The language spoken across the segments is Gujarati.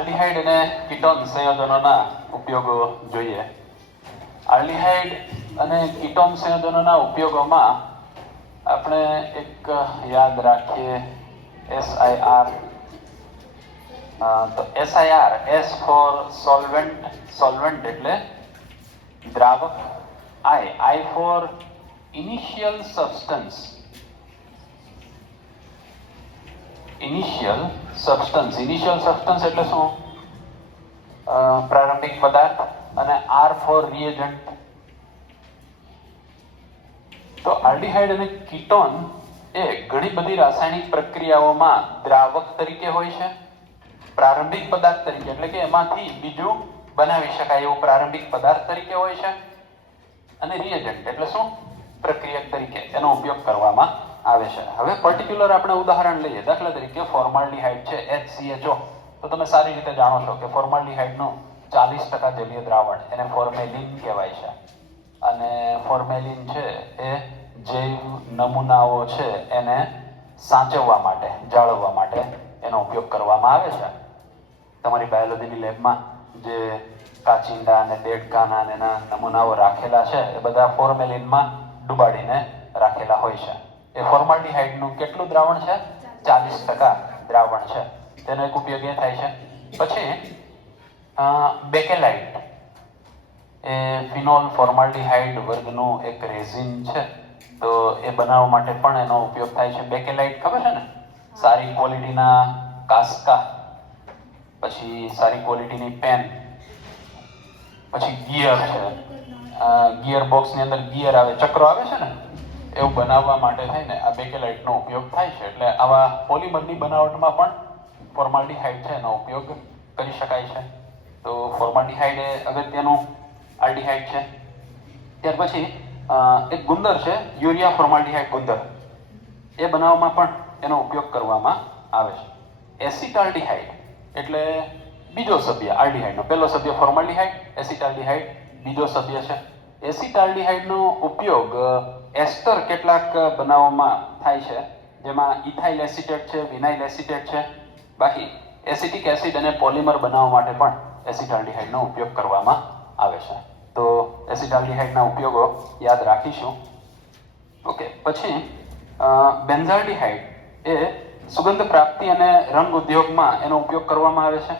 આલ્ડીહાઇડ અને કીટોન સંયોજનોના ઉપયોગો જોઈએ. આલ્ડીહાઇડ અને કીટોન સંયોજનોના ઉપયોગોમાં આપણે એક યાદ રાખીએ SIR. તો SIR, S ફોર સોલ્વન્ટ એટલે દ્રાવક, I for initial substance. Initial substance એટલે શું? પ્રારંભિક પદાર્થ. અને R ફોર રિએજન્ટ. તો આલ્ડીહાઇડ અને કીટોન એ ઘણી બધી રાસાયણિક પ્રક્રિયાઓમાં દ્રાવક તરીકે હોય છે, પ્રારંભિક પદાર્થ તરીકે એટલે કે એમાંથી બીજું બનાવી શકાય એવું પ્રારંભિક પદાર્થ તરીકે હોય છે, અને રિએજન્ટ એટલે શું? પ્રક્રિયક તરીકે એનો ઉપયોગ કરવામાં આવે છે. હવે પર્ટિક્યુલર આપણે ઉદાહરણ લઈએ. દાખલા તરીકે ફોર્માલ્ડીહાઇડ છે, HCHO. તો તમે સારી રીતે જાણો છો કે ફોર્માલ્ડીહાઇડનું 40% જલીય દ્રાવણ એને ફોર્મેલિન કહેવાય છે. અને ફોર્મેલિન છે એ જૈવ નમૂનાઓ છે એને સાચવવા માટે, જાળવવા માટે એનો ઉપયોગ કરવામાં આવે છે. તમારી બાયોલોજીની લેબમાં જે કાચિંડા અને દેડકાના અને એના નમૂનાઓ રાખેલા છે એ બધા ફોર્મેલિનમાં ડુબાડીને રાખેલા હોય છે. એ ફોર્માલ્ડીહાઇડનું કેટલું દ્રાવણ છે? 40% દ્રાવણ છે. તેનો એક ઉપયોગ એ થાય છે. પછી બેકેલાઇટ એ ફિનોલ ફોર્માલ્ડીહાઇડ વર્ગનું એક રેઝિન છે. તો એ બનાવવા માટે પણ એનો ઉપયોગ થાય છે. બેકેલાઇટ ખબર છે ને? સારી ક્વોલિટીના કાસ્કા, પછી સારી ક્વોલિટીની પેન, પછી ગિયર છે. ગિયર બોક્સની અંદર ગિયર આવે, ચક્રો આવે છે ને, એવું બનાવવા માટે થઈને આ બેકેલાઇટનો ઉપયોગ થાય છે. એટલે આવા પોલિમરની બનાવટમાં પણ ફોર્માલ્ડીહાઇડ છે એનો ઉપયોગ કરી શકાય છે. તો ફોર્માલ્ડીહાઇડ એ અગત્યનું આલ્ડીહાઇડ છે. ત્યાર પછી એક ગુંદર છે, યુરિયા ફોર્માલ્ડીહાઇડ ગુંદર. એ બનાવવામાં પણ એનો ઉપયોગ કરવામાં આવે છે. એસિટાલ્ડીહાઇડ એટલે બીજો સભ્ય આલ્ડીહાઇડનો. પહેલો સભ્ય ફોર્માલ્ડીહાઇડ, એસિટાલ્ડીહાઇડ બીજો સભ્ય છે. એસિટાલ્ડીહાઇડનો ઉપયોગ એસ્ટર કેટલાક બનાવવામાં થાય છે, જેમાં ઇથાઇલ એસિટેટ છે, વિનાઇલ એસિટેટ છે. બાકી એસિટિક એસિડ અને પોલિમર બનાવવા માટે પણ એસિટાલ્ડીહાઇડનો ઉપયોગ કરવામાં આવે છે. તો એસિટાલ્ડીહાઇડના ઉપયોગો યાદ રાખીશું. ઓકે. પછી બેન્ઝાલ્ડીહાઇડ એ સુગંધ પ્રાપ્તિ અને રંગ ઉદ્યોગમાં એનો ઉપયોગ કરવામાં આવે છે.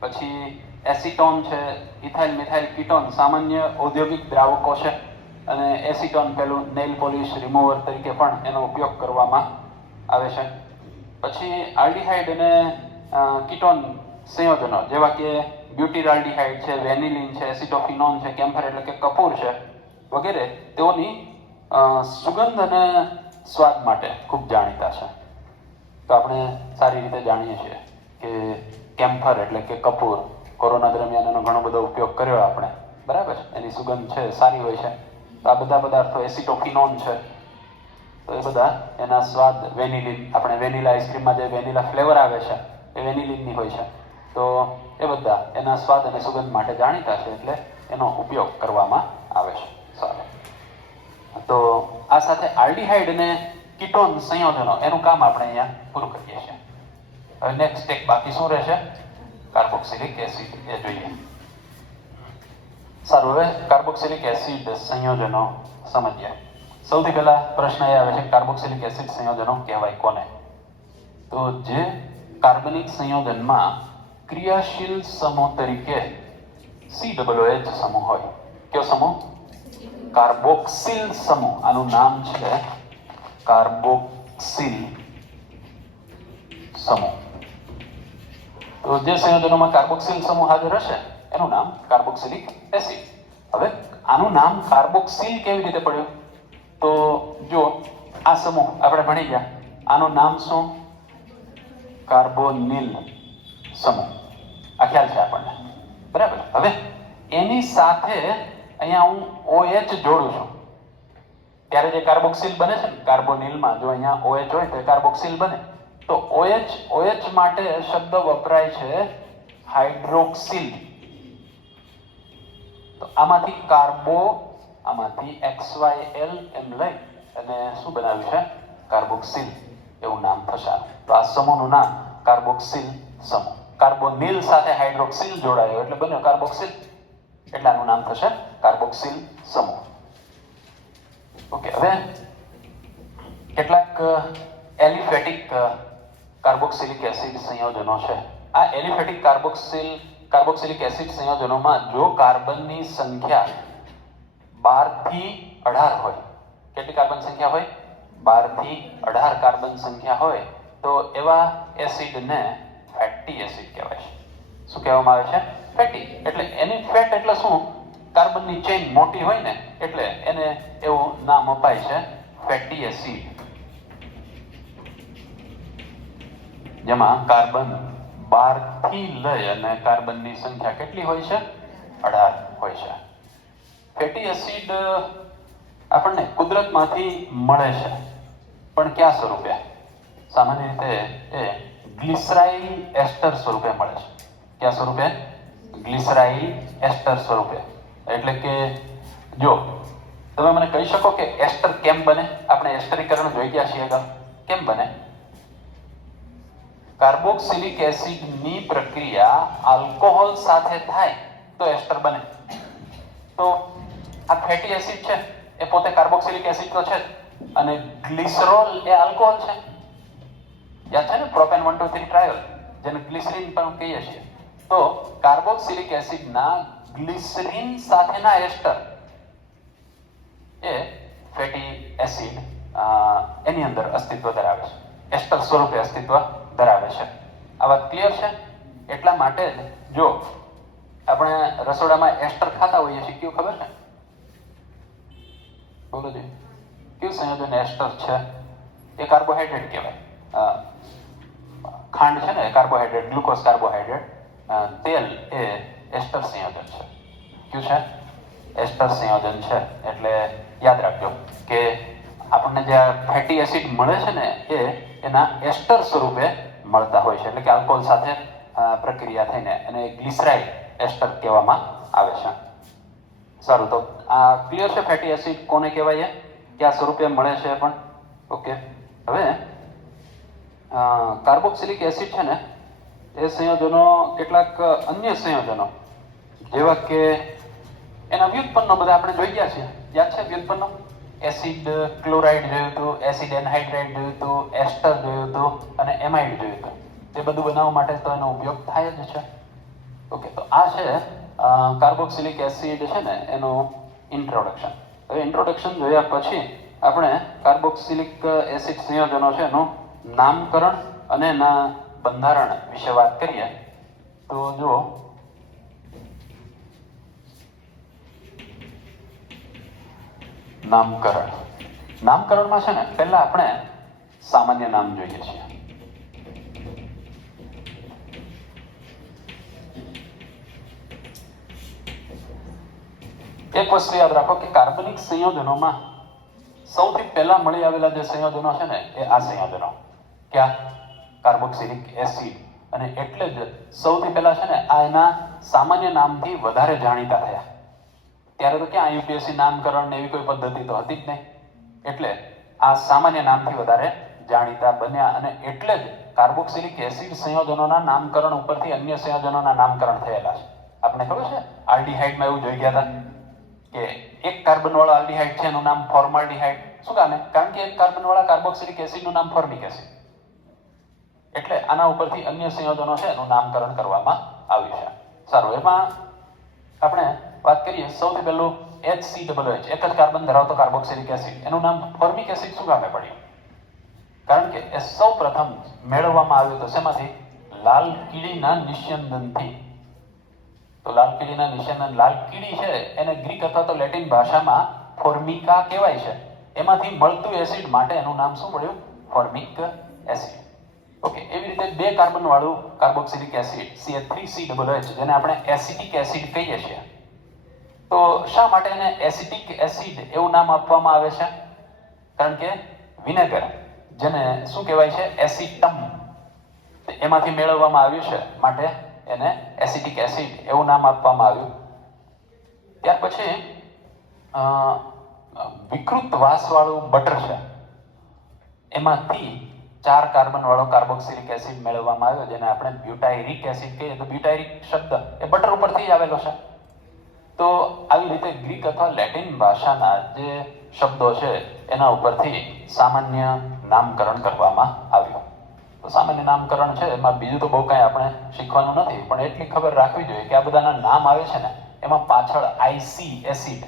પછી એસિટોન છે, ઇથાઇલ મિથાઇલ કીટોન સામાન્ય ઔદ્યોગિક દ્રાવકો છે. અને એસિટોન પેલું નેઇલ પોલિશ રિમૂવર તરીકે પણ એનો ઉપયોગ કરવામાં આવે છે. પછી આલ્ડીહાઇડ અને કીટોન સંયોજનો જેવા કે બ્યુટીરાલ્ડીહાઇડ છે, વેનિલિન છે, એસિટોફિનોન છે, કેમ્ફર એટલે કે કપૂર છે વગેરે, તેઓની સુગંધ અને સ્વાદ માટે ખૂબ જાણીતા છે. તો આપણે સારી રીતે જાણીએ છીએ કે કેમ્ફર એટલે કે કપૂર, કોરોના દરમિયાન એનો ઘણો બધો ઉપયોગ કર્યો આપણે, બરાબર? એની સુગંધ છે સારી હોય છે. તો આ બધા પદાર્થો એસિટોફિનોન છે. તો એ બધા એના સ્વાદ, વેનિલિન, આપણે વેનિલા આઈસ્ક્રીમમાં જે વેનિલા ફ્લેવર આવે છે એ વેનિલિનની હોય છે. તો એ બધા એના સ્વાદ અને સુગંધ માટે જાણીતા છે, એટલે એનો ઉપયોગ કરવામાં આવે છે. સારું. તો આ સાથે આલ્ડીહાઇડ અને કીટોન સંયોજનો એનું કામ આપણે અહીંયા પૂરું કરીએ છીએ. હવે નેક્સ્ટ એક બાકી શું રહેશે? કાર્બોક્સિલિક એસિડ એ જોઈએ. સારું, હવે કાર્બોક્સિલિક એસિડ સંયોજનો સમજીએ. સૌથી પહેલા પ્રશ્ન એ આવે છે કાર્બોક્સિલિક એસિડ સંયોજનો કહેવાય કોને? તો જે કાર્બનિક સંયોજનમાં ક્રિયાશીલ સમૂહ તરીકે COOH સમૂહ હોય. કયો સમૂહ? કાર્બોક્સિલ સમૂહ. આનું નામ છે કાર્બોક્સિલ સમૂહ. તો જે સંયોજનોમાં કાર્બોક્સિલ સમૂહ હાજર હશે એનું નામ કાર્બોક્સિલિક એસિડ. હવે આનું નામ કાર્બોક્સિલ કેવી રીતે પડ્યું? તો જો આ સમૂહ આપણે ભણી ગયા, આનું નામ શું? કાર્બોનિલ સમૂહ. આ ખ્યાલ છે આપણને, બરાબર? હવે એની સાથે અહીંયા હું OH જોડું છું ત્યારે જે કાર્બોક્સિલ બને છે ને, કાર્બોનિલમાં જો અહીંયા OH હોય તો કાર્બોક્સિલ બને. તો OH માટે શબ્દ વપરાય છે હાઇડ્રોક્સિલ. તો આમાંથી કાર્બો, આમાંથી XYL એમ લઈ અને શું બનાવ્યું છે? કાર્બોક્સિલ એવું નામ થશે. તો આ સમૂહનું નામ કાર્બોક્સિલ સમૂહ. કાર્બોનિલ સાથે હાઇડ્રોક્સિલ જોડાયો એટલે બન્યો કાર્બોક્સિલ, એટલે આનું નામ થશે કાર્બોક્સિલ સમૂહ. ઓકે, હવે કેટલાક એલિફેટિક કાર્બોક્સિલિક એસિડ સંયોજનો છે. આ એલિફેટિક કાર્બોક્સિલિક એસિડ સંયોજનોમાં જો કાર્બનની સંખ્યા 12 થી 18 હોય, કેટલી કાર્બન સંખ્યા હોય? 12 થી 18 કાર્બન સંખ્યા હોય તો એવા એસિડને ફેટી એસિડ કહેવાય છે. શું કહેવામાં આવે છે? ફેટી. એટલે એની ફેટ એટલે શું? કાર્બનની ચેઇન મોટી હોય ને એટલે એને એવું નામ અપાય છે ફેટી એસિડ, જેમાં કાર્બન 12 થી લઈ અને કાર્બનની સંખ્યા કેટલી હોય છે? 18 હોય છે. ફેટી એસિડ આપણને કુદરતમાંથી મળે છે, પણ કયા સ્વરૂપે? સામાન્ય રીતે એ ગ્લિસરાઇલ એસ્ટર સ્વરૂપે મળે છે. કયા સ્વરૂપે? ગ્લિસરાઇલ એસ્ટર સ્વરૂપે. એટલે કે જો તમે મને કહી શકો કે એસ્ટર કેમ બને? આપણે એસ્ટરીકરણ જોઈ ગયા છીએ અગાઉ. કેમ બને? કાર્બોક્સિલિક એસિડની પ્રક્રિયા આલ્કોહોલ સાથે થાય તો એસ્ટર બને. તો આ ફેટી એસિડ છે એ પોતે કાર્બોક્સિલિક એસિડ તો છે અને ગ્લિસરોલ એ આલ્કોહોલ છે. યાદ છે ને પ્રોપેન 1 2 3 ટ્રાયોલ, જેને ગ્લિસરીન પણ કહીએ છીએ. તો કાર્બોક્સિલિક એસિડના ગ્લિસરીન સાથેના એસ્ટર એ ફેટી એસિડ એની અંદર અસ્તિત્વ ધરાવે છે, એસ્ટર સ્વરૂપે અસ્તિત્વ ધરાવે છે. આ વાત ક્લિયર છે? એટલા માટે જ જો આપણે રસોડામાં એસ્ટર ખાતા હોઈએ છીએ, કયું ખબર છે? બોલો જી, કયું સંયોજન એસ્ટર છે? એ કાર્બોહાઈડ્રેટ કહેવાય. ખાંડ છે ને, કાર્બોહાઈડ્રેટ, ગ્લુકોઝ કાર્બોહાઈડ્રેટ. તેલ એ એસ્ટર સંયોજન છે. કયું છે? એસ્ટર સંયોજન છે. એટલે યાદ રાખજો કે આપણને જે ફેટી એસિડ મળે છે ને એ એના એસ્ટર સ્વરૂપે મળતા હોય છે. એટલે કે આલ્કોહોલ સાથે પ્રક્રિયા થઈને એને ગ્લિસરાઇલ એસ્ટર કહેવામાં આવે છે. સારું, તો આ ક્લિયર છે ફેટી એસિડ કોને કહેવાય, કયા સ્વરૂપે મળે છે પણ? ઓકે, હવે કાર્બોક્સિલિક એસિડ છે ને એ સંયોજનો કેટલાક અન્ય સંયોજનો જેવા કે એના વ્યુત્પન્નો બધા આપણે જોઈ ગયા છીએ. યાદ છે વ્યુત્પન્નો? એસિડ ક્લોરાઇડ જોયું હતું, એસિડ એનહાઇડ્રાઇડ જોયું હતું, એસ્ટર જોયું હતું અને એમાઇડ જોયું હતું. તે બધું બનાવવા માટે તો એનો ઉપયોગ થાય જ છે. ઓકે, તો આ છે કાર્બોક્સિલિક એસિડ છે ને એનું ઇન્ટ્રોડક્શન. હવે ઇન્ટ્રોડક્શન જોયા પછી આપણે કાર્બોક્સિલિક એસિડ સંયોજનો છે એનું નામકરણ અને એના બંધારણ વિશે વાત કરીએ. તો જો નામકરણમાં છે ને પહેલા આપણે સામાન્ય નામ જોઈએ છીએ. એક વસ્તુ યાદ રાખો કે કાર્બનિક સંયોજનોમાં સૌથી પહેલા મળી આવેલા જે સંયોજનો છે ને એ આ સંયોજનો. ક્યાં? Carboxylic acid. અને એટલે જ સૌથી પહેલા છે ને આ એના સામાન્ય નામથી વધારે જાણીતા થયા. ત્યારે તો ક્યાં યુપીએસસી નામકરણ એવી કોઈ પદ્ધતિ તો હતી જ નહીં. એટલે આ સામાન્ય નામથી વધારે જાણીતા બન્યા અને એટલે જ કાર્બોક્સિલિક એસિડ સંયોજનોના નામકરણ ઉપરથી અન્ય સંયોજનોના નામકરણ થયેલા છે. આપણે ખબર છે આલ્ડીહાઇડમાં એવું જોઈ ગયા હતા કે એક કાર્બન વાળો આલ્ડીહાઇડ છે એનું નામ ફોર્માલ્ડીહાઇડ. શું કામે? કારણ કે એક કાર્બન વાળા કાર્બોક્સિલિક એસિડનું નામ ફોર્મિક એસિડ. એટલે આના ઉપરથી અન્ય સંયોજનો છે એનું નામકરણ કરવામાં આવ્યું છે. સારું, એમાં આપણે વાત કરીએ સૌથી પહેલું HCOH, એક જ કાર્બન ધરાવતો કાર્બોક્સિલિક એસિડ. એનું નામ ફોર્મિક એસિડ શું કામે પડ્યું? કારણ કે એ સૌ પ્રથમ મેળવવામાં આવ્યું તો શેમાંથી? લાલ કીડીના નિસ્યંદનથી. તો લાલ કીડીના નિસ્યંદન, લાલ કીડી છે એને ગ્રીક અથવા તો લેટિન ભાષામાં ફોર્મિકા કહેવાય છે. એમાંથી મળતું એસિડ માટે એનું નામ શું પડ્યું? Formic acid. ઓકે, એવી રીતે બે કાર્બન વાળું કાર્બોક્સિલિક એસિડ CH3COH, જેને આપણે એસિટિક એસિડ કહીએ છીએ. તો શા માટે એને એસિટિક એસિડ એવું નામ આપવામાં આવે છે? કારણ કે વિનેગર, જેને શું કહેવાય છે? એસિટમ, એમાંથી મેળવવામાં આવ્યું છે માટે એને એસિટિક એસિડ એવું નામ આપવામાં આવ્યું. ત્યાર પછી વિકૃત વાસવાળું બટર છે, એમાંથી 4 કાર્બન વાળો કાર્બોક્સિલિક એસિડ મેળવવામાં આવ્યો, જેને આપણે બ્યુટાયરિક એસિડ કહીએ. તો બ્યુટાયરિક શબ્દ એ બટર ઉપરથી જ આવેલો છે. તો આવી રીતે ગ્રીક અથવા લેટિન ભાષાના જે શબ્દો છે એના ઉપરથી સામાન્ય નામકરણ કરવામાં આવ્યું. તો સામાન્ય નામકરણ છે એમાં બીજું તો બહુ કાંઈ આપણે શીખવાનું નથી, પણ એટલી ખબર રાખવી જોઈએ કે આ બધાના નામ આવે છે ને એમાં પાછળ આઈસી એસિડ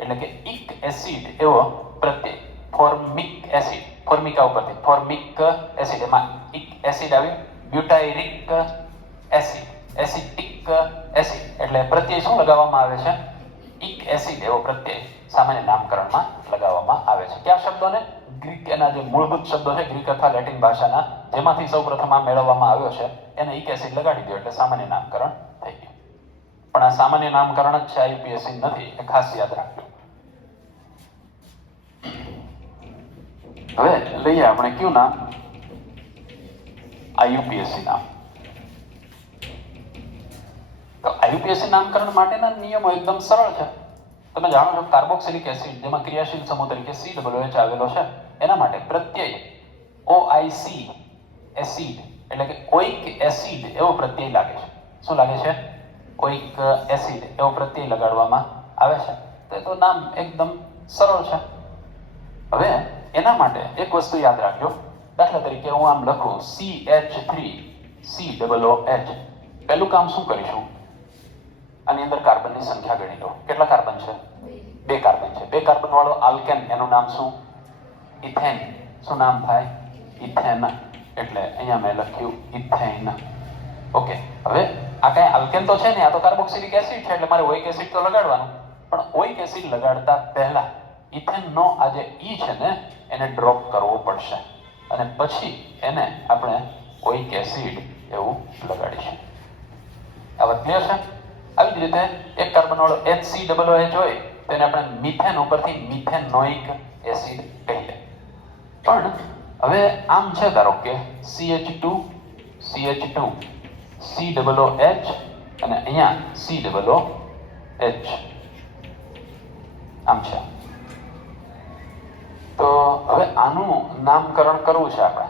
એટલે કે ઇક એસિડ એવો પ્રત્યય, ફોર્મિક એસિડ, ફોર્મિકા ઉપરથી ફોર્મિક એસિડ, એમાં ઇક એસિડ આવ્યું, બ્યુટાયરિક એસિડ, એસિટિક એસિડ એટલે પ્રત્યય શું લગાવવામાં આવે છે? ઇક એસિડ એવો પ્રત્યય સામાન્ય નામકરણમાં લગાવવામાં આવે છે. કયા શબ્દોને? ગ્રીક, એના જે મૂળભૂત શબ્દો છે ગ્રીક અથવા લેટિન ભાષાના, જેમાંથી સૌપ્રથમ આ મેળવવામાં આવ્યો છે એને ઇક એસિડ લગાડી દો એટલે સામાન્ય નામકરણ થઈ ગયું. પણ આ સામાન્ય નામકરણ જ છે, આઈયુપીએસી નથી, એ ખાસ યાદ રાખજો. હવે લઈએ આપણે કયું નામ? આઈયુપીએસી નામ. તો આઈયુપીએસી નામકરણ માટેના નિયમો એકદમ સરળ છે. તમે જાણો છો કાર્બોક્સિલિક એસિડ જેમાં ક્રિયાશીલ સમૂહ તરીકે COOH આવેલો છે, એના માટે પ્રત્યય OIC એસિડ એટલે કે ઓઇક એસિડ એવો પ્રત્યય લાગે છે. શું લાગે છે? ઓઇક એસિડ એવો પ્રત્યય લગાડવામાં આવે છે. તો એ તો નામ એકદમ સરળ છે. હવે એના માટે એક વસ્તુ યાદ રાખજો. દાખલા તરીકે હું આમ લખું CH3COOH. પહેલું કામ શું કરીશું? આની અંદર કાર્બનની સંખ્યા ગણી લો. કેટલા કાર્બન છે? 2 કાર્બન છે. 2 કાર્બન વાળો આલ્કેન, એનું નામ શું? ઇથેન. શું નામ થાય? ઇથેન. એટલે અહીંયા મેં લખ્યું ઇથેન. ઓકે. હવે આ કઈ આલ્કેન તો છે ને, આ તો કાર્બોક્સિલિક એસિડ છે એટલે મારે ઓઇક એસિડ તો લગાડવાનું. પણ ઓઇક એસિડ લગાડતા પહેલા ઇથેનનો આ જે ઈ છે ને એને ડ્રોપ કરવો પડશે અને પછી એને આપણે ઓઇક એસિડ એવું લગાડીશું. આ વાત ક્લિયર છે? આવી જ રીતે એક કાર્બન વાળો HCOOH હોય તેને આપણે મિથેન ઉપરથી મિથેનોઇક એસિડ કહીએ. પણ હવે આમ છે, ધારો કે CH2 COOH અને અહીંયા COOH આમ છે. તો હવે આનું નામકરણ કરવું છે આપણે.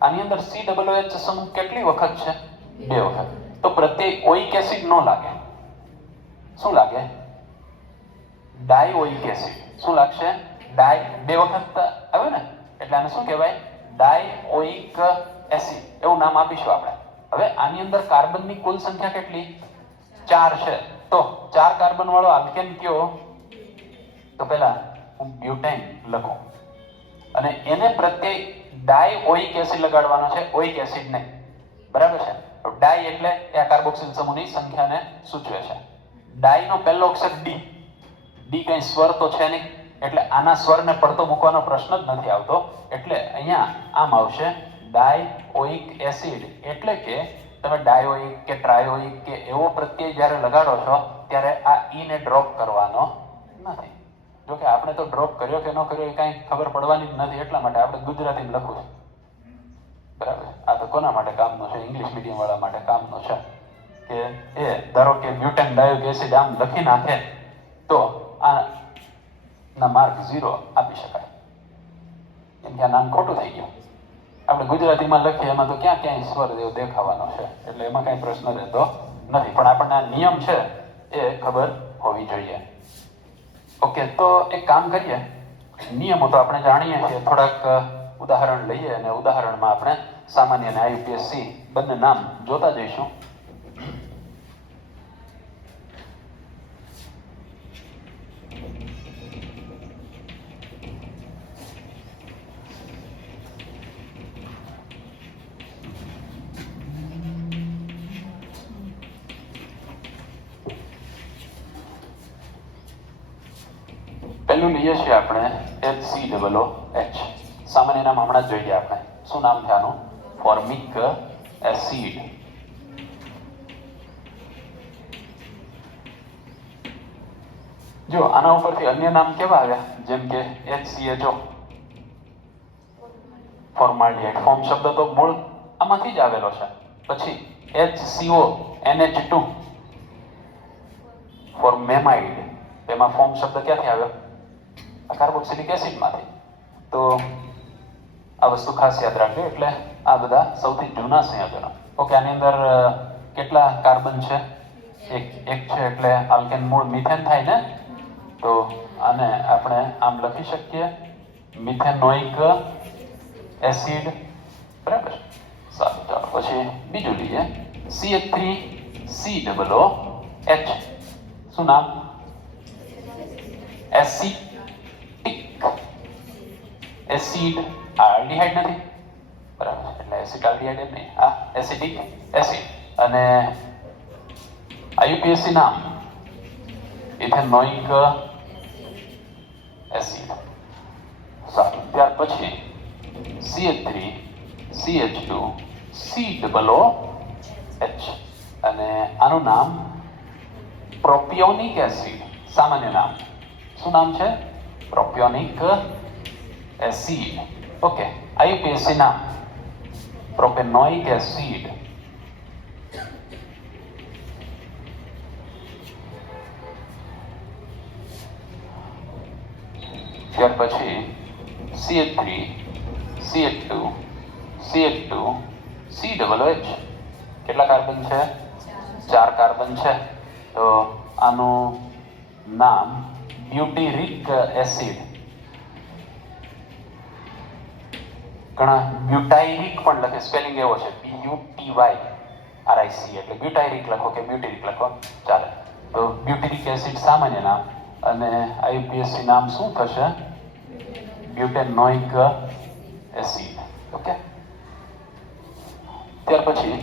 આની અંદર COOH સમૂહ કેટલી વખત છે? 2 વખત. તો પ્રત્યય ઓઇક એસિડ ન લાગે. શું લાગે? ડાયઓઇક એસિડ. શું લાગશે? ડાય. 2 વખત આવ્યું ને એટલે આને શું કહેવાય? ડાયઓઇક એસિડ એવું નામ આપીશું આપણે. હવે આની અંદર કાર્બનની કુલ સંખ્યા કેટલી? 4 છે. તો 4 કાર્બન વાળો આલ્કેન કયો? તો પહેલા હું બ્યુટેન લખું અને એને પ્રત્યય ડાયઓઇક એસિડ લગાડવાનો છે, ઓઇક એસિડ નહીં. બરાબર છે? તો ડાય એટલે એ આ કાર્બોક્સિલ સમૂહની સંખ્યાને સૂચવે છે. ડાય નો પહેલો અક્ષર ડી. ડી કઈ સ્વર તો છે નહીં એટલે આના સ્વરને પડતો મૂકવાનો પ્રશ્ન જ નથી આવતો. એટલે અહીંયા આમ આવશે ડાયઓઇક એસિડ. એટલે કે તમે ડાયોઇક કે ટ્રાયોઇક કે એવો પ્રત્યય જ્યારે લગાડો છો ત્યારે આ ઈ ને ડ્રોપ કરવાનો નથી. જો કે આપણે તો ડ્રોપ કર્યો કે ન કર્યો એ કાંઈ ખબર પડવાની જ નથી, એટલા માટે આપણે ગુજરાતીમાં લખવું છે. બરાબર? આ તો કોના માટે કામનું છે? ઇંગ્લિશ મીડિયમ વાળા માટે કામનું છે કે એ ધારો કે બ્યુટેન ડાયોઇક એસિડ આમ લખી નાખે તો આના માર્ક 0 આપી શકાય, કેમ કે આ નામ ખોટું થઈ ગયું. આપણે ગુજરાતીમાં લખીએ એમાં તો ક્યાં ક્યાંય સ્વર એવો દેખાવાનો છે એટલે એમાં કાંઈ પ્રશ્ન રહેતો નથી. પણ આપણને આ નિયમ છે એ ખબર હોવી જોઈએ. ઓકે. તો એક કામ કરીએ, નિયમો તો આપણે જાણીએ છીએ, થોડાક ઉદાહરણ લઈએ અને ઉદાહરણમાં આપણે સામાન્ય અને આઈયુપીએસસી બંને નામ જોતા જઈશું. પહેલું લઈએ છીએ આપણે HCOOH. સામાન્ય નામ હમણાં જ જોઈએ આપણે. શું નામ છે આનું? Formic acid. જો આના ઉપરથી અન્ય નામ કેવા આવ્યા? જેમ કે HCHO, ફોર્માલ્ડિહાઇડ. ફોર્મ શબ્દ તો મૂળ આમાંથી જ આવેલો છે. પછી HCO NH2, ફોર્મેમાઇડ. એમાં ફોર્મ શબ્દ ક્યાંથી આવ્યો? કાર્બોક્સિલિક એસિડ માંથી. તો આ વસ્તુ ખાસ યાદ રાખજો. એટલે આ બધા સૌથી જૂના સંયોજનો. ઓકે, આની અંદર કેટલા કાર્બન છે? એક છે, એટલે આલ્કેન મૂળ મિથેન થાય ને. તો આને આપણે આમ લખી શકીએ, મિથેનોઇક એસિડ. બરાબર. સારું, ચાલો પછી બીજું લઈએ. CH3COOH. શું નામ? Acetic acid. આલ્ડિહાઇડ નથી, બરાબર, એટલે એસિડ આલ્ડિહાઇડ એમ નહીં, આ એસિટિક એસિડ. અને IUPAC નામ ઇથેનોઇક એસિડ. સારું, ત્યાર પછી CH3CH2COOH. અને આનું નામ પ્રોપિયોનિક એસિડ. સામાન્ય નામ શું નામ છે? પ્રોપિયોનિક એસિડ. ઓકે, IUPAC નામ પ્રોપેનોઇક એસિડ. ત્યાર પછી CH3CH2CH2COOH. કેટલા કાર્બન છે? 4 કાર્બન છે. તો આનું નામ બ્યુટેરિક એસિડ. ઘણા બ્યુટાઇરિક પણ લખે, સ્પેલિંગ એવો છે BUTYRIC, એટલે બ્યુટાઇરિક લખો કે બ્યુટેરિક લખો ચાલે. તો બ્યુટેરિક એસિડ સામાન્ય નામ, અને IUPAC નામ શું થશે? બ્યુટેનોઇક એસિડ. ઓકે, ત્યાર પછી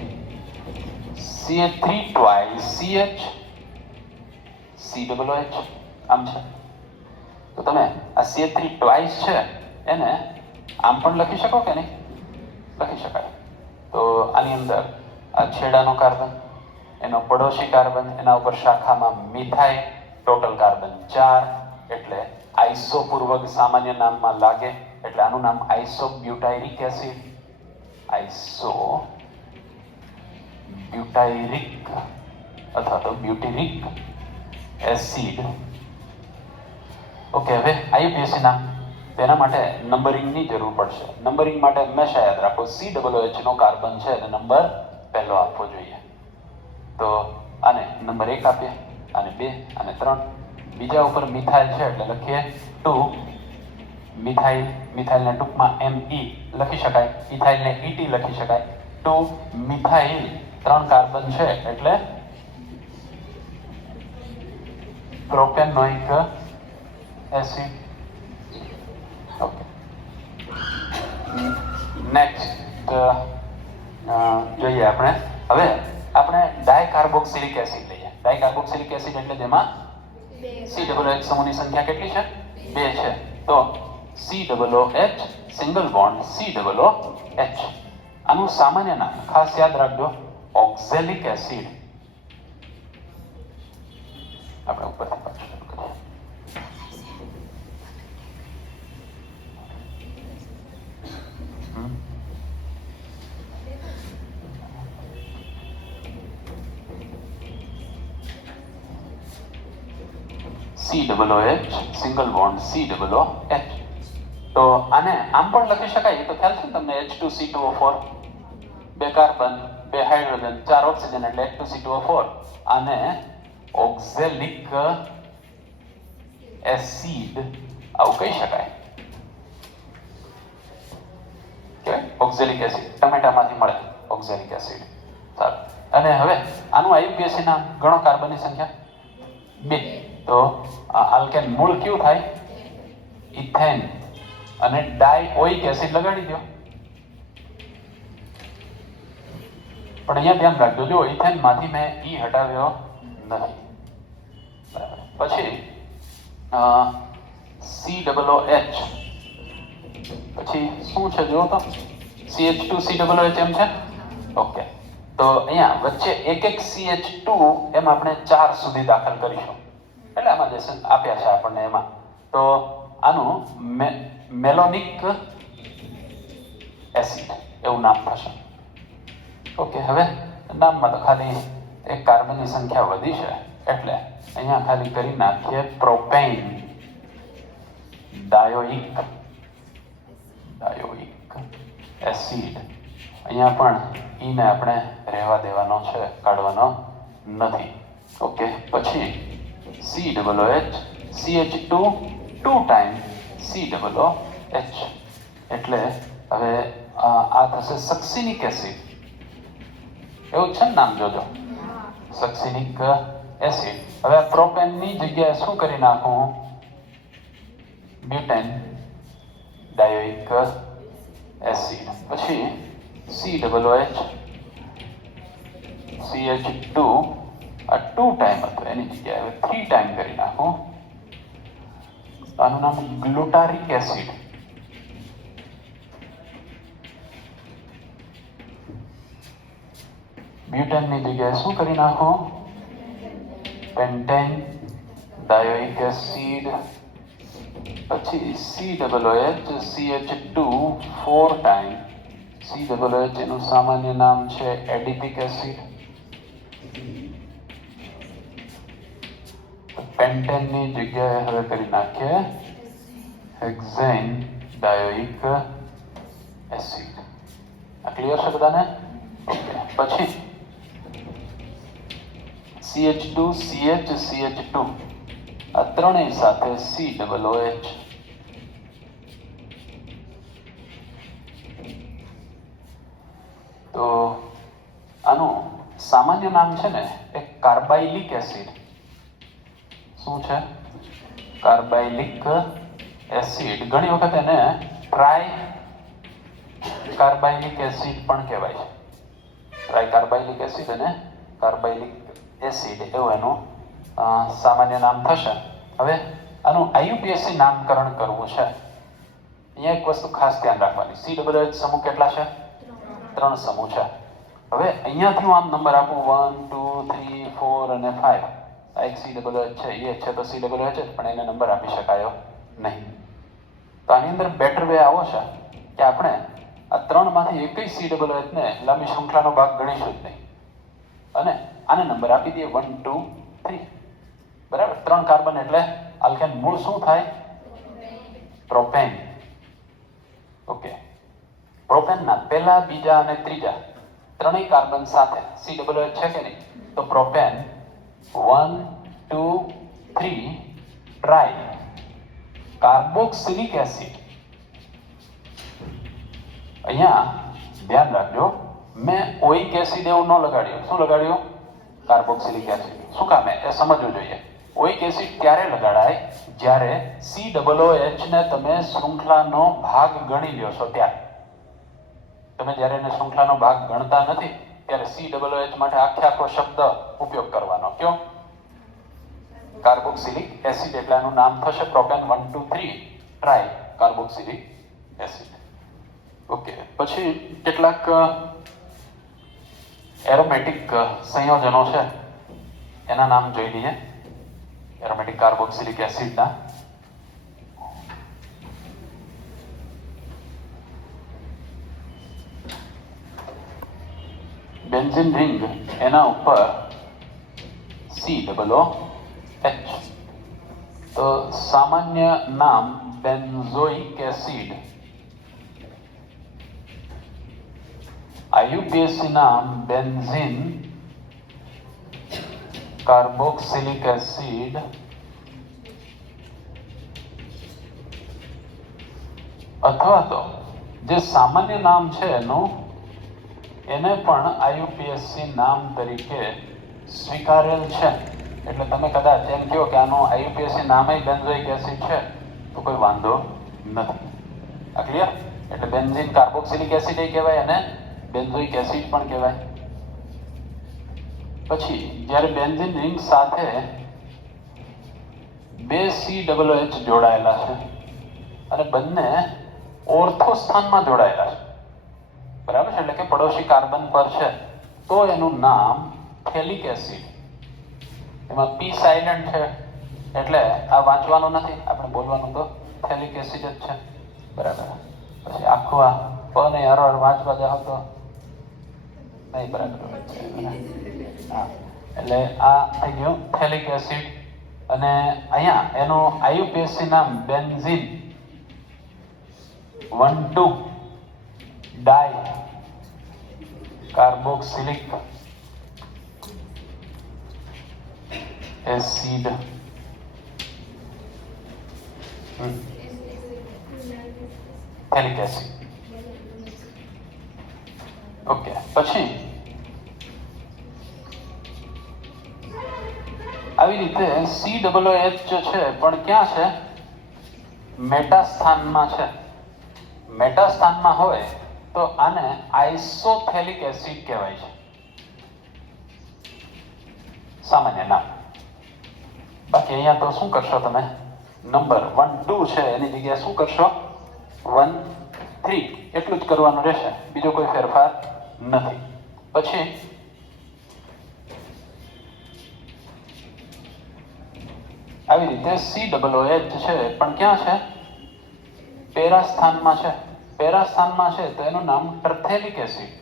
CH3 આમ છે. તો તમે આ CH3 છે એને આમ પણ લખી શકો કે નહીં? લખી શકાય. તો આની અંદર આ છેડાનો કાર્બન, એનો પડોશી કાર્બન, એના ઉપર શાખામાં મિથાઇલ, ટોટલ કાર્બન 4, એટલે આઇસોપૂર્વક સામાન્ય નામમાં લાગે, એટલે આનું નામ આઇસોબ્યુટાઇરિક એસિડ. આઇસોબ્યુટાઇરિક અથવા તો બ્યુટેરિક એસિડ. ઓકે, હવે IUPAC નામ. તેના માટે નંબરિંગની જરૂર પડશે. નંબરિંગ માટે હંમેશા યાદ રાખો, COOH નો કાર્બન છે અને નંબર પહેલો આપવો જોઈએ. તો આને નંબર 1 આપીએ, આને 2, આને 3. બીજા ઉપર મિથાઇલ છે એટલે લખીએ 2 મિથાઇલ. મિથાઇલને ટૂંકમાં ME લખી શકાય, ઇથાઇલને ET લખી શકાય. 2 મિથાઇલ, 3 કાર્બન છે એટલે પ્રોપેનોઇક એસિડ. ઓકે, નેક્સ્ટ જોઈએ આપણે. હવે આપણે ડાયકાર્બોક્સિલિક એસિડ લઈએ. ડાયકાર્બોક્સિલિક એસિડ એટલે જેમાં COOH સમૂહની સંખ્યા કેટલી છે? 2 છે. તો COOH સિંગલ બોન્ડ COOH. આનું સામાન્ય નામ ખાસ યાદ રાખજો, ઓક્ઝેલિક એસિડ. આપણે ઉપરથી પાછું શરૂ કરીએ. COOH single bond COOH. તો આને આમ પણ લખી શકાય, એ તો ખ્યાલ છે ને તમને, H2C2O4, 2 કાર્બન, 2 હાઇડ્રોજન, 4 ઓક્સિજન, એટલે H2C2O4. આને ઓક્ઝેલિક એસિડ આવું કહી શકાય. કેવાય ઓક્ઝેલિક એસિડ. ટમેટામાંથી મળે ઓક્ઝેલિક એસિડ. સારું, અને હવે આનું IUPAC નામ ગણો. કાર્બનની સંખ્યા 2. તો આલ્કેન મૂળ કયું થાય? ઇથેન. અને ડાયઓઇક એસિડ લગાડી દો. પણ અહીંયા ધ્યાન રાખજો, જો ઇથેન માંથી મેં E હટાવ્યો નથી. બરાબર. પછી COOH. પછી શું છે જુઓ તો, CH2COOH એમ છે. ઓકે, તો અહીંયા વચ્ચે એક CH2 એમ આપણે 4 સુધી દાખલ કરીશું. એટલે આમાં જે આપ્યા છે આપણને એમાં, તો આનું મેલોનિક એસિડ એવું નામ થશે. ઓકે, હવે નામમાં તો ખાલી એક કાર્બનની સંખ્યા વધી છે, એટલે અહીંયા ખાલી કરી નાખીએ પ્રોપેન ડાયોઇક. એસિડ. અહીંયા પણ ઈને આપણે રહેવા દેવાનો છે, કાઢવાનો નથી. ઓકે, પછી COOH CH2 2 ટાઈમ COOH. એટલે હવે આ થશે સક્સિનિક એસિડ. એવું છે ને નામ જોજો, સક્સિનિક એસિડ. હવે આ પ્રોપેનની જગ્યાએ શું કરી નાખું? Butane dioic acid. પછી COOH CH2 આ 2 ટાઈમ હતો, એની જગ્યાએ હવે 3 ટાઈમ કરી નાખું. આનું નામ ગ્લુટારિક એસિડ. બ્યુટેનની જગ્યાએ શું કરી નાખું? Pentane dioic acid. પછી COOH CH2 4 ટાઈમ COOH. એનું સામાન્ય નામ છે એડિપિક એસિડ. પેન્ટેનની જગ્યાએ હવે કરી નાખીએ હેક્ઝેન ડાયોઇક એસિડ. આ ક્લિયર છે બધાને? ઓકે, પછી CH2 CH CH2 આ ત્રણેય સાથે COOH. તો આનું સામાન્ય નામ છે ને એ કાર્બાઇલિક એસિડ. શું છે? કાર્બાઇલિક એસિડ. ઘણી વખત એને ટ્રાય કાર્બાઇલિક એસિડ પણ કહેવાય છે. ટ્રાય કાર્બાઇલિક એસિડ અને કાર્બાઇલિક એસિડ એવું એનું સામાન્ય નામ થશે. હવે આનું IUPAC નામકરણ કરવું છે. અહીંયા એક વસ્તુ ખાસ ધ્યાન રાખવાની, COOH સમૂહ કેટલા છે? 3 સમૂહ છે. હવે અહીંયાથી હું આમ નંબર આપું 1 2 3 4 અને 5. આ એક COOH છે, એ છે તો COOH જ, પણ એને નંબર આપી શકાયો નહીં. તો આની અંદર બેટર વે આવો છે કે આપણે આ 3 માંથી એકય COOH ને લાંબી શૃંખલાનો ભાગ ગણીશું જ નહીં, અને આને નંબર આપી દઈએ 1 2 3. બરાબર? 3 કાર્બન એટલે આલ્કેન મૂળ શું થાય? પ્રોપેન. ઓકે, પ્રોપેનના પહેલા, બીજા અને ત્રીજા ત્રણેય કાર્બન સાથે COOH છે કે નહીં? તો પ્રોપેન 1 2 3 ટ્રાય કાર્બોક્સિલિક એસિડ. અહીંયા ધ્યાન રાખજો, મેં ઓઇક એસિડ એવું ન લગાડ્યું. શું લગાડ્યું? Carboxylic acid. શું કામ? એ સમજવું જોઈએ. ઓઇક એસિડ ત્યારે લગાડાય જ્યારે COOH ને તમે શૃંખલાનો ભાગ ગણી લ્યો છો ત્યારે. તમે જ્યારે એને શૃંખલાનો ભાગ ગણતા નથી ત્યારે COOH માટે આખો શબ્દ ઉપયોગ કરવાનો. કયો? Carboxylic acid. એટલે આનું નામ થશે propane 1 2 3 try carboxylic acid. Okay, પછી કેટલાક એરોમેટિક સંયોજનો છે, એના નામ જોઈ લઈએ. એરોમેટિક કાર્બોક્સિલિક એસિડના બેન્ઝીન રિંગ, એના ઉપર COOH. તો સામાન્ય નામ બેન્ઝોઇક એસિડ. IUPAC નામ બેન્ઝીન કાર્બોક્સિલિક એસિડ. અથવા તો જે સામાન્ય નામ છે એનું, એને પણ IUPAC નામ તરીકે સ્વીકારેલ છે. એટલે તમે કદાચ એમ કહો કે આનું IUPAC નામ બેન્ઝોઇક એસિડ છે તો કોઈ વાંધો નથી. આ ક્લિયર? એટલે બેન્ઝીન કાર્બોક્સિલિક એસિડ એ કહેવાય અને બેન્ઝોઇક એસિડ પણ કહેવાય. પછી જ્યારે બેન્ઝીન રિંગ સાથે 2 COOH જોડાયેલા છે અને બંને ઓર્થો સ્થાનમાં જોડાયેલા છે, બરાબર છે, એટલે કે પડોશી કાર્બન પર છે, તો એનું નામ થેલિક એસિડ. એમાં P સાઇલેન્ટ છે એટલે આ વાંચવાનું નથી, આપણે બોલવાનું તો થેલિક એસિડ જ છે. બરાબર? પછી આખું આ પ ને હર વાંચવા જાવ તો નહીં. બરાબર? હા, એટલે આ થઈ ગયું થેલિક એસિડ. અને અહીંયા એનું IUPAC નામ બેન્ઝીન 1 2 ડાય કાર્બોક્સિલિક એસિડ ફેલિક એસિડ. ઓકે, પછી આવી રીતે COOH જે છે પણ ક્યાં છે? મેટા સ્થાનમાં છે. મેટા સ્થાનમાં હોય તો આને આઇસોથેલિક એસિડ કહેવાય છે, સામાન્ય નામ. બાકી અહીંયા તો શું કરશો તમે? નંબર 1 2 છે એની જગ્યાએ શું કરશો? 1 3 એટલું જ કરવાનું રહેશે, બીજો કોઈ ફેરફાર નથી. પછી આવી રીતે COOH છે પણ ક્યાં છે? પેરા સ્થાનમાં છે. પેરા સ્થાનમાં છે તો એનું નામ ટર્થેલિક એસિડ.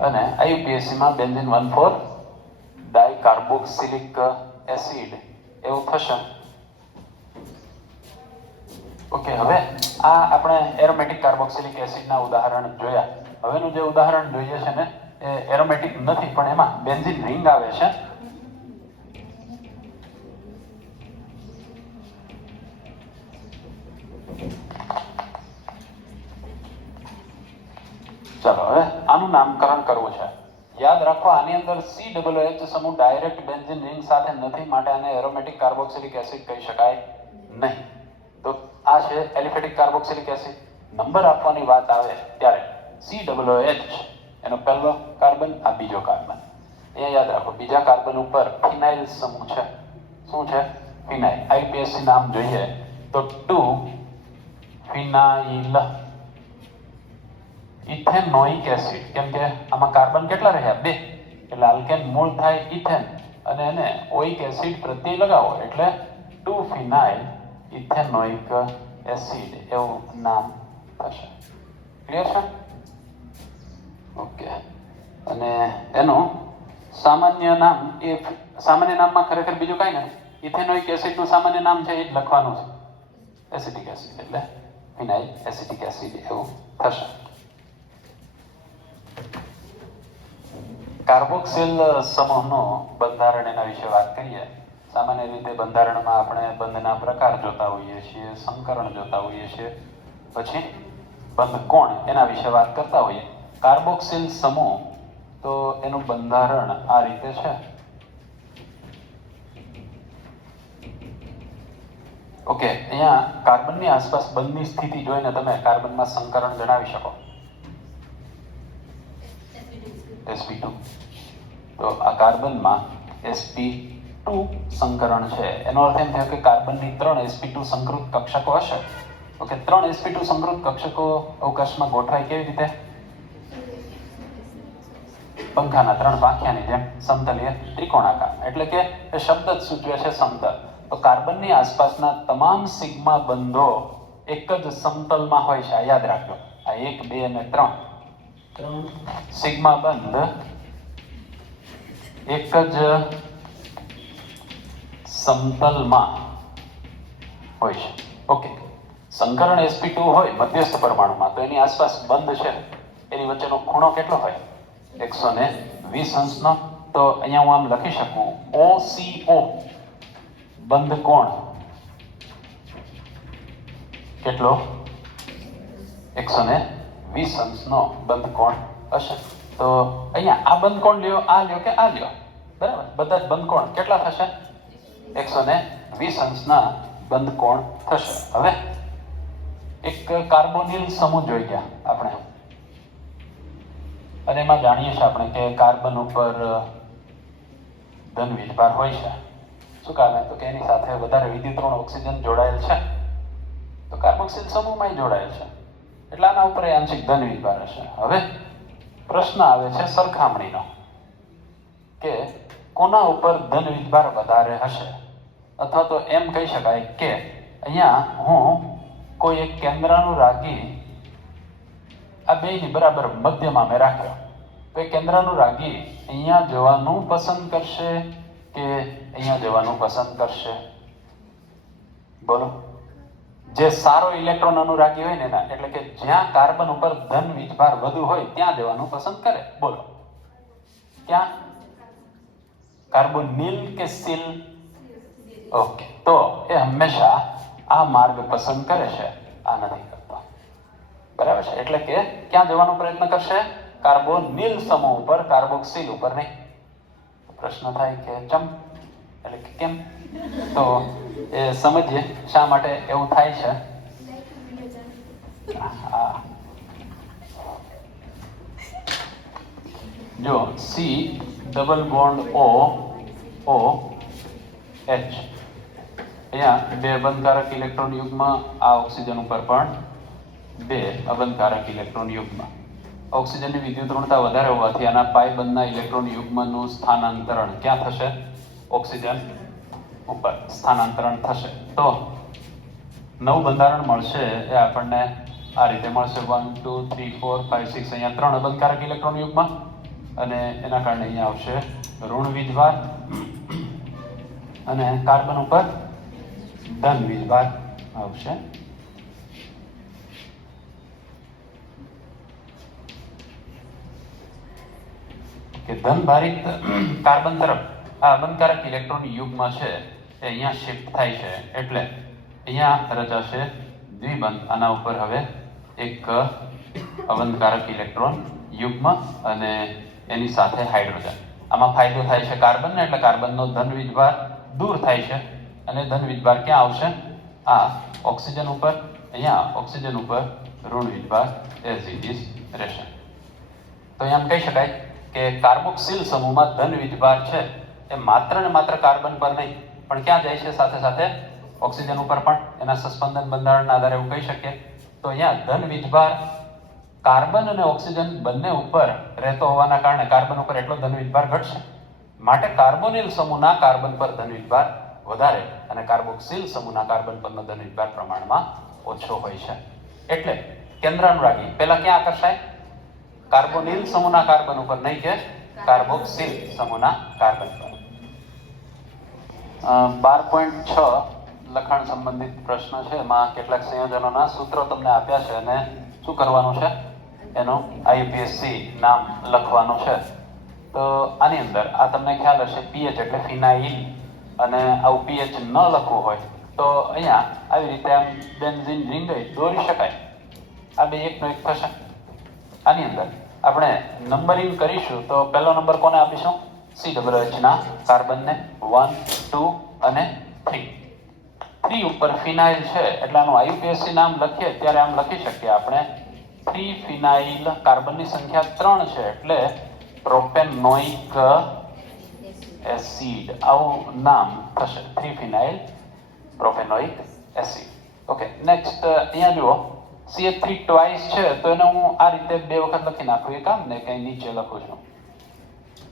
અને IUPAC માં બેન્ઝીન 1,4 ડાયકાર્બોક્સિલિક એસિડ એવું થશે. ઓકે, હવે આ આપણે એરોમેટિક કાર્બોક્સિલિક એસિડના ઉદાહરણ જોયા. હવેનું જે ઉદાહરણ જોઈએ છે ને એ એરોમેટિક નથી, પણ એમાં બેન્ઝીન રિંગ આવે છે. ચાલો હવે આનું નામકરણ કરવું છે. યાદ રાખો, આની અંદર COOH સમૂહ ડાયરેક્ટ બેન્ઝીન રિંગ સાથે નથી, માટે આને એરોમેટિક કાર્બોક્સિલિક એસિડ કહી શકાય નહીં. તો આ છે એલિફેટિક કાર્બોક્સિલિક એસિડ. નંબર આપવાની વાત આવે ત્યારે COOH એનો પહેલો કાર્બન, આ બીજો કાર્બન. એ યાદ રાખો, બીજા કાર્બન ઉપર ફિનાઇલ સમૂહ છે. શું છે? ફિનાઇલ. IUPAC નામ જોઈએ તો 2 ફિનાઇલ ઇથેનોઇક એસિડ. કેમ કે આમાં કાર્બન કેટલા રહ્યા? 2, એટલે આલ્કેન મૂળ થાય ઇથેન, અને એને ઓઇક એસિડ પ્રત્યય લગાવો એટલે 2 ફિનાઇલ ઇથેનોઇક એસિડ એવું નામ થશે. ક્લિયર છે? ઓકે, અને એનું સામાન્ય નામ, એ સામાન્ય નામમાં ખરેખર બીજું કાંઈ નથી. ઇથેનોઇક એસિડનું સામાન્ય નામ છે એ જ લખવાનું છે, એસિટિક એસિડ, એટલે ફિનાઇલ એસિટિક એસિડ એવું થશે. કાર્બોક્સિલ સમૂહનું બંધારણ, એના વિશે વાત કરીએ. સામાન્ય રીતે બંધારણમાં આપણે બંધના પ્રકાર જોતા હોઈએ છીએ, સંકરણ જોતા હોઈએ છીએ, પછી બંધ કોણ એના વિશે વાત કરતા હોઈએ. કાર્બોક્સિલ સમૂહ તો એનું બંધારણ આ રીતે છે. ઓકે, અહીંયા કાર્બનની આસપાસ બંધની સ્થિતિ જોઈને તમે કાર્બનમાં સંકરણ જણાવી શકો. sp2. તો આ કાર્બનમાં sp2 સંકરણ છે. એનો અર્થ એમ થયો કે કાર્બનની 3 sp2 સંકૃત કક્ષકો હશે. ઓકે, 3 sp2 સંકૃત કક્ષકો અવકાશમાં ગોઠવાય કેવી રીતે? પંખાના 3 પાંખિયાની જેમ સમતલીય ત્રિકોણાકાર. એટલે કે એ શબ્દ જ સૂચવે છે સમતલ. તો કાર્બનની આસપાસના તમામ સિગ્મા બંધો એક જ સમતલમાં હોય છે. આ યાદ રાખજો. આ 1 2 અને 3 સિગ્મા બંધ એક જ સમતલમાં હોય છે. ઓકે, સંકરણ sp2 હોય મધ્યસ્થ પરમાણુમાં, તો એની આસપાસ બંધ છે, એની વચ્ચેનો ખૂણો કેટલો હોય? 120 અંશનો. તો અહીંયા હું આમ લખી શકું, OCO બંધ કોણ કેટલો? 120 અંશનો બંધ કોણ હશે. તો અહીંયા આ બંધ કોણ લ્યો, આ લ્યો કે આ લ્યો, બરાબર? બધા જ બંધ કોણ કેટલા થશે? 120 અંશના બંધ કોણ થશે. હવે એક કાર્બોનિલ સમૂહ જોઈ ગયા આપણે, અને એમાં જાણીએ છીએ આપણે કે કાર્બન ઉપર ધન વીજભાર હોય છે. શું કારણે? તો કે એની સાથે વધારે વિદ્યુત ઋણ ઓક્સિજન જોડાયેલ છે, તો કાર્બોક્સિલ સમૂહમાં જોડાયેલ છે, એટલે આના ઉપર આંશિક ધન વીજભાર હશે. હવે પ્રશ્ન આવે છે સરખામણીનો, કે કોના ઉપર ધન વીજભાર વધારે હશે? અથવા તો એમ કહી શકાય કે અહીંયા હું કોઈ એક કેન્દ્રાનુરાગી આ બેયની બરાબર મધ્યમાં મેં રાખ્યો, તો એ કેન્દ્રાનુરાગી અહીંયા જવાનું પસંદ કરશે કે અહીંયા જવાનું પસંદ કરશે? બોલો. જે સારો ઇલેક્ટ્રોન અનુરાગી હોય ને એના, એટલે કે જ્યાં કાર્બન ઉપર ધન વીજભાર વધુ હોય ત્યાં દેવાનું પસંદ કરે. બોલો ક્યાં? કાર્બોનિલ કે સીલ? ઓકે, તો એ હંમેશા આ માર્ગ પસંદ કરે છે, આ નથી કરતો. બરાબર છે? એટલે કે ક્યાં જવાનો પ્રયત્ન કરશે? કાર્બોનિલ સમૂહ ઉપર, કાર્બોક્સિલ ઉપર નહીં. પ્રશ્ન થાય કે ચમ, એટલે કે કેમ? તો એ સમજીએ શા માટે એવું થાય છે. હા, જો C double bond O O H, અહીંયા બે અબંધકારક ઇલેક્ટ્રોન યુગ્મ, આ ઓક્સિજન ઉપર પણ બે અબંધકારક ઇલેક્ટ્રોન યુગ્મ. ઓક્સિજનની વિદ્યુત ઋણતા વધારે હોવાથી આના પાઈ બંધના ઇલેક્ટ્રોન યુગ્મનું સ્થાનાંતરણ ક્યાં થશે? ઓક્સિજન ઉપર સ્થાનાંતરણ થશે. તો નવું બંધારણ મળશે એ આપણને આ રીતે મળશે. 1 2 3 4 5 6, અહીંયા 3 અબંધકારક ઇલેક્ટ્રોન યુગ્મ, અને એના કારણે અહીંયા આવશે ઋણ વીજભાર, અને કાર્બન ઉપર ધન વીજભાર આવશે. કે ધનભારિત કાર્બન તરફ આ અબંધકારક ઇલેક્ટ્રોન યુગ્મ છે એ અહીંયા શિફ્ટ થાય છે, એટલે અહીંયા રચાશે દ્વિબંધ. આના ઉપર હવે એક અબંધકારક ઇલેક્ટ્રોન યુગ્મ અને એની સાથે હાઇડ્રોજન. આમાં ફાયદો થાય છે કાર્બનને, એટલે કાર્બનનો ધન વીજભાર દૂર થાય છે, અને ધન વીજભાર ક્યાં આવશે? આ ઓક્સિજન ઉપર. અહીંયા ઓક્સિજન ઉપર ઋણ વીજભાર એઝ ઇટ ઇઝ રહેશે. તો એમ કહી શકાય કે કાર્બોક્સિલ સમૂહમાં ધન વીજભાર છે એ માત્ર ને માત્ર કાર્બન પર નહીં, પણ ક્યાં જાય છે? સાથે સાથે ઓક્સિજન ઉપર પણ. એના સસ્પંદન બંધારણના આધારે એવું કહી શકીએ. તો અહીંયા ધન વીજભાર કાર્બન અને ઓક્સિજન બંને ઉપર રહેતો હોવાના કારણે કાર્બન ઉપર એટલો ધન વીજભાર ઘટશે. માટે કાર્બોનિલ સમૂહના કાર્બન પર ધન વીજભાર વધારે, અને કાર્બોક્સિલ સમૂહના કાર્બન પરનો ધન વીજભાર પ્રમાણમાં ઓછો હોય છે. એટલે કેન્દ્રાનુરાગી પહેલા ક્યાં આકર્ષાય? કાર્બોનિલ સમૂહના કાર્બન ઉપર, નહીં કે કાર્બોક્સિલ સમૂહના કાર્બન પર. 12.6 લખાણ સંબંધિત પ્રશ્ન છે. એમાં કેટલાક સંયોજનોના સૂત્રો તમને આપ્યા છે, અને શું કરવાનું છે? એનું IUPAC નામ લખવાનું છે. તો આની અંદર આ તમને ખ્યાલ હશે, પીએચ એટલે ફિનાઇલ, અને આવું પીએચ ન લખવું હોય તો અહીંયા આવી રીતે આમ બેન્ઝીન રિંગ દોરી શકાય. આ બે એકનો એક થશે. આની અંદર આપણે નંબરિંગ કરીશું તો પહેલો નંબર કોને આપીશું? COH ના કાર્બનને, 1 2 અને 3. 3 ઉપર ફિનાઇલ છે એટલે આનું IUPAC નામ લખીએ ત્યારે આમ લખી શકીએ આપણે 3 ફિનાઇલ. કાર્બનની સંખ્યા 3 છે એટલે પ્રોપેનોઇક એસિડ, આવું નામ થશે. 3 ફિનાઇલ પ્રોપેનોઇક એસિડ. ઓકે, નેક્સ્ટ અહીંયા જુઓ, CH3 ટ્વાઇસ છે તો એને હું આ રીતે બે વખત લખી નાખું. એ કામ ને કઈ નીચે લખું છું.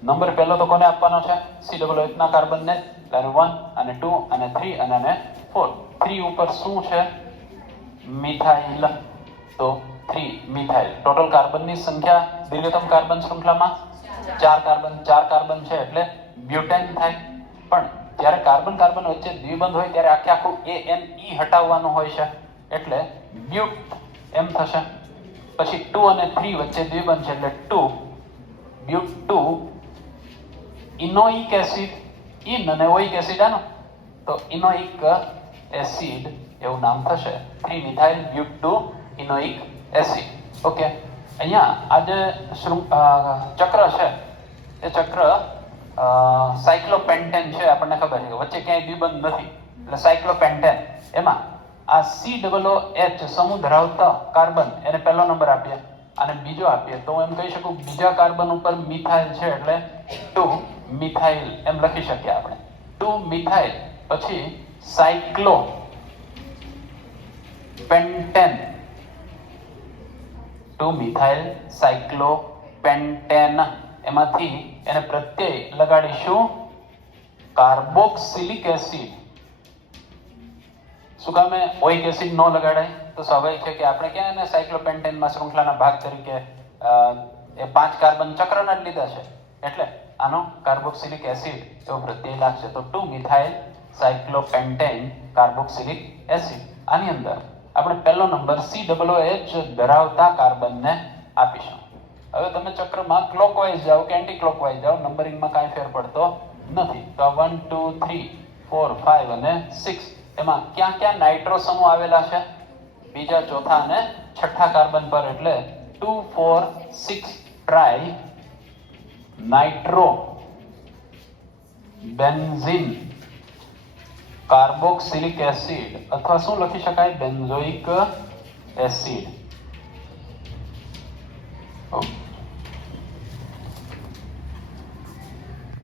નંબર પહેલો તો કોને આપવાનો છે? COH ના કાર્બનને, એટલે 1 અને 2 અને 3 અને 4. 3 ઉપર શું છે? મિથાઇલ. તો 3 મિથાઇલ. ટોટલ કાર્બનની સંખ્યા દિર્ઘતમ કાર્બન શૃંખલામાં 4 કાર્બન છે એટલે બ્યુટેન થાય. પણ જ્યારે કાર્બન કાર્બન વચ્ચે દ્વિબંધ હોય ત્યારે આખે આખું ANE હટાવવાનું હોય છે, એટલે બ્યુટ એમ થશે. પછી 2 અને 3 વચ્ચે દ્વિબંધ છે એટલે 2 બ્યુટ 2 ઇનોઇક એસિડ. ઇન અને ઓઇક એસિડ આનો, તો ઇનોઇક એસિડ એવું નામ થશે. 3 મિથાઇલ બ્યુટ 2 ઇનોઇક એસિડ. ઓકે, અહીંયા આ જે ચક્ર છે એ ચક્ર સાયક્લોપેન્ટેન છે. આપણને ખબર છે કે વચ્ચે ક્યાંય દ્વિબંધ નથી એટલે સાયક્લોપેન્ટેન. એમાં આ COOH સમૂહ ધરાવતા કાર્બન એને પહેલો નંબર આપીએ અને બીજો આપીએ તો હું એમ કહી શકું બીજા કાર્બન ઉપર મિથાઇલ છે એટલે 2 મિથાઇલ એમ લખી શકીએ આપણે. 2 મિથાઇલ પછી સાયક્લોપેન્ટેન, 2 મિથાઇલ સાયક્લોપેન્ટેન. એમાંથી એને પ્રત્યય લગાડીશું કાર્બોક્સિલિક એસિડ. શું કામે ઓઇક એસિડ ન લગાડાય? તો સ્વાભાવિક છે કે આપણે ક્યાં એને સાયક્લોપેન્ટેનમાં શૃંખલાના ભાગ તરીકે એ 5 કાર્બન ચક્રના જ લીધા છે, એટલે આનો કાર્બોક્સિલિક એસિડ એવો પ્રત્યય લાગશે. તો 2 મિથાઇલ સાયક્લોપેન્ટેન કાર્બોક્સિલિક એસિડ. આની અંદર આપણે પહેલો નંબર COOH ધરાવતા કાર્બનને આપીશું. હવે તમે ચક્રમાં ક્લોકવાઇઝ જાઓ કે એન્ટી ક્લોકવાઇઝ જાઓ, નંબરિંગમાં કાંઈ ફેર પડતો નથી. તો 1 2 3 4 5 અને 6 એમાં ક્યાં ક્યાં નાઇટ્રો સમૂહ આવેલા છે? બીજા, ચોથા અને છઠ્ઠા કાર્બન પર. એટલે 2 4 6 try nitro benzene carboxylic acid, અથવા શું લખી શકાય? Benzoic acid. ઓકે.